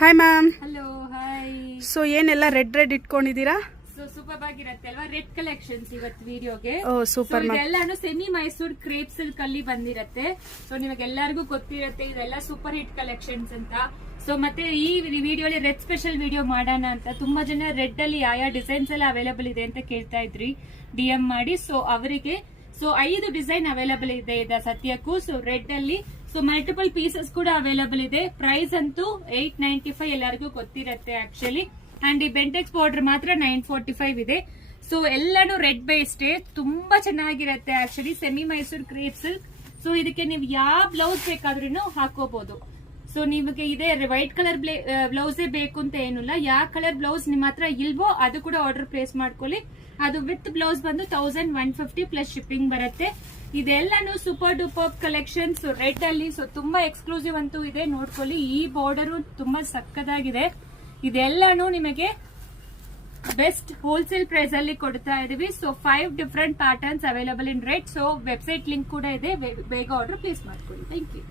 Hi ma'am. Hello hi. So ಏನೆಲ್ಲ red ಇಟ್ಕೊಂಡಿದ್ದೀರಾ? So super ಆಗಿರುತ್ತೆ ಅಲ್ವಾ ರೆಡ್ ಕಲೆಕ್ಷನ್ಸ್ ಇವತ್ತು ವಿಡಿಯೋಗೆ. Oh super ma'am. ಇದೆಲ್ಲಾನು ಸೆಮಿ ಮೈಸೂರ್ ಕ್ರೇಪ್ ಸಿಲ್ಕ್ ಅಲ್ಲಿ ಬಂದಿರತ್ತೆ. ಸೊ ನಿಮಗೆಲ್ಲರಿಗೂ ಗೊತ್ತಿರುತ್ತೆ ಇದೆಲ್ಲ ಸೂಪರ್ ಹಿಟ್ ಕಲೆಕ್ಷನ್ಸ್ ಅಂತ. ಸೊ ಮತ್ತೆ ಈ ವಿಡಿಯೋಲಿ ರೆಡ್ ಸ್ಪೆಷಲ್ ವಿಡಿಯೋ ಮಾಡೋಣ ಅಂತ ತುಂಬಾ ಜನ ರೆಡ್ ಅಲ್ಲಿ ಯಾವ ಡಿಸೈನ್ಸ್ ಎಲ್ಲ ಅವೈಲೇಬಲ್ ಇದೆ ಅಂತ ಕೇಳ್ತಾ ಇದ್ರಿ DM ಮಾಡಿ. ಸೊ ಅವರಿಗೆ 5 ಡಿಸೈನ್ ಅವೈಲೇಬಲ್ ಇದೆ ಸದ್ಯಕ್ಕೂ. ಸೊ ರೆಡ್ ಅಲ್ಲಿ ಮಲ್ಟಿಪಲ್ ಪೀಸಸ್ ಕೂಡ ಅವೈಲೇಬಲ್ ಇದೆ. ಪ್ರೈಸ್ ಅಂತೂ 895 ಎಲ್ಲರಿಗೂ ಗೊತ್ತಿರತ್ತೆ ಆಕ್ಚುಲಿ. ಅಂಡ್ ಈ ಬೆಂಟೆಕ್ಸ್ ಬಾರ್ಡರ್ ಮಾತ್ರ 945 ಇದೆ. ಸೊ ಎಲ್ಲಾನು ರೆಡ್ ಬೇಸ್ಡೇ ತುಂಬಾ ಚೆನ್ನಾಗಿರತ್ತೆ actually. Semi Mysore crepe silk. So ಇದಕ್ಕೆ ನೀವು ಯಾವ ಬ್ಲೌಸ್ ಬೇಕಾದ್ರೂ ಹಾಕೋಬಹುದು. ಸೊ ನಿಮಗೆ ಇದೆ ವೈಟ್ ಕಲರ್ ಬ್ಲೌಸೇ ಬೇಕು ಅಂತ ಏನಿಲ್ಲ. ಯಾವ ಕಲರ್ ಬ್ಲೌಸ್ ನಿಮ್ಮ ಹತ್ರ ಇಲ್ವೋ ಅದು ಕೂಡ ಆರ್ಡರ್ ಪ್ಲೇಸ್ ಮಾಡ್ಕೊಳ್ಳಿ. ಅದು ವಿತ್ ಬ್ಲೌಸ್ ಬಂದು 1150 ಪ್ಲಸ್ ಶಿಪ್ಪಿಂಗ್ ಬರುತ್ತೆ. ಇದೆಲ್ಲಾನು ಸೂಪರ್ ಡೂಪರ್ ಕಲೆಕ್ಷನ್ಸ್ ರೆಡ್ ಅಲ್ಲಿ. ಸೊ ತುಂಬಾ ಎಕ್ಸ್ಕ್ಲೂಸಿವ್ ಅಂತೂ ಇದೆ, ನೋಡ್ಕೊಳ್ಳಿ. ಈ ಬಾರ್ಡರ್ ತುಂಬಾ ಸಕ್ಕದಾಗಿದೆ. ಇದೆಲ್ಲಾನು ನಿಮಗೆ ಬೆಸ್ಟ್ ಹೋಲ್ಸೇಲ್ ಪ್ರೈಸ್ ಅಲ್ಲಿ ಕೊಡ್ತಾ ಇದೀವಿ. So 5 different patterns available in red. So website link ಕೂಡ ಇದೆ, ಬೇಗ ಆರ್ಡರ್ ಪ್ಲೇಸ್ ಮಾಡ್ಕೊಳ್ಳಿ. Thank you.